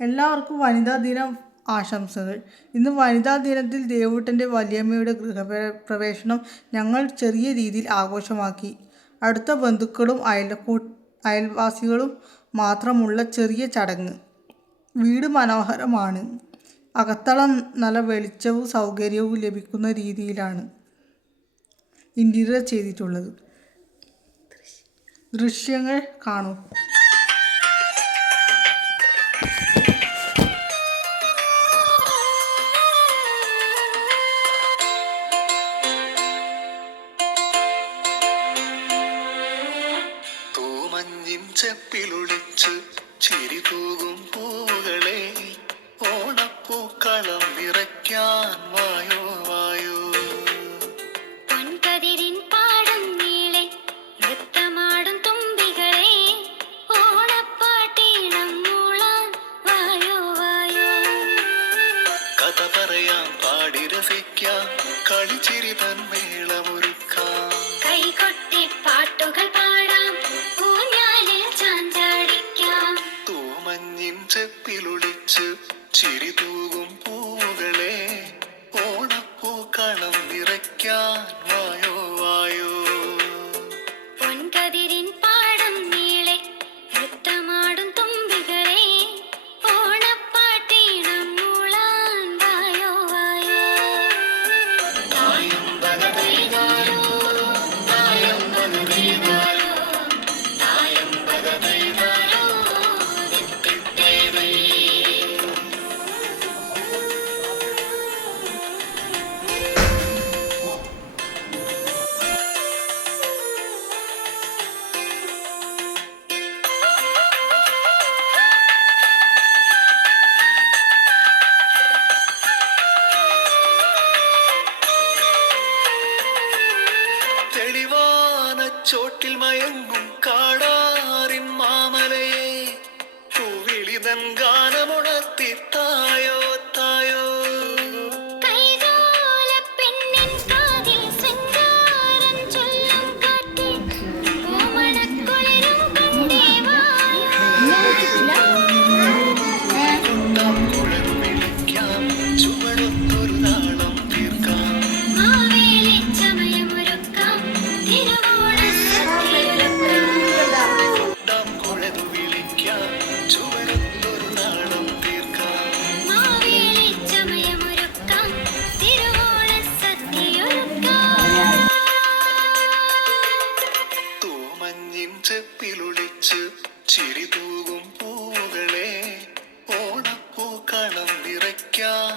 എല്ലാവർക്കും വനിതാ ദിനം ആശംസകൾ. ഇന്ന് വനിതാ ദിനത്തിൽ ദേവൂട്ടൻ്റെ വല്യമ്മയുടെ ഗൃഹപ്രവേശനം ഞങ്ങൾ ചെറിയ രീതിയിൽ ആഘോഷമാക്കി. അടുത്ത ബന്ധുക്കളും അയൽവാസികളും മാത്രമുള്ള ചെറിയ ചടങ്ങ്. വീട് മനോഹരമാണ്. അകത്തളം നല്ല വെളിച്ചവും സൗകര്യവും ലഭിക്കുന്ന രീതിയിലാണ് ഇന്റീരിയർ ചെയ്തിട്ടുള്ളത്. ദൃശ്യങ്ങൾ കാണൂ. ചെപ്പിലൊളിച്ച് ചിരി തൂകും പൂകളെ ഓണപ്പൂക്കളം നിറയ്ക്കാൻ വായോ വായോ. പൊൻകതിരിൻ പാടം നീളെ നൃത്തമാടും തുമ്പികളെ ഓണപ്പാട്ടീണം മൂളാൻ വായോ വായോ. കഥ പറയാം, പാടി രസിക്കാം, കളിച്ചിരി തന്മേളമൊരുക്കാം, കൈകൊട്ടി പാട്ടുകൾ പാടാം, ചെപ്പിലൊളിച്ച് ചിരി തൂകും പൂകളെ ഓണപ്പൂക്കളം നിറയ്ക്കാൻ വായോ വായോ. പൊൻകതിരിൻ പാടം നീളെ നൃത്തമാടും തുമ്പികളെ ഓണപ്പാട്ടീണം മൂളാൻ വായോ വായോ. ചോട്ടിൽ മയങ്ങും കാടാറിൻ മാമലയെ പൂവിളിതൻ ഗാനമുണർത്തി തായോ തായോ. ചുവടൊത്തൊരു നാളം തീർക്കാം, ചുവടൊത്തൊരു നാളം തീർക്കാം. തൂമഞ്ഞിൻ ചെപ്പിലൊളിച്ച് ചിരി തൂകും പൂകളെ ഓണപ്പൂക്കളം നിറയ്ക്കാൻ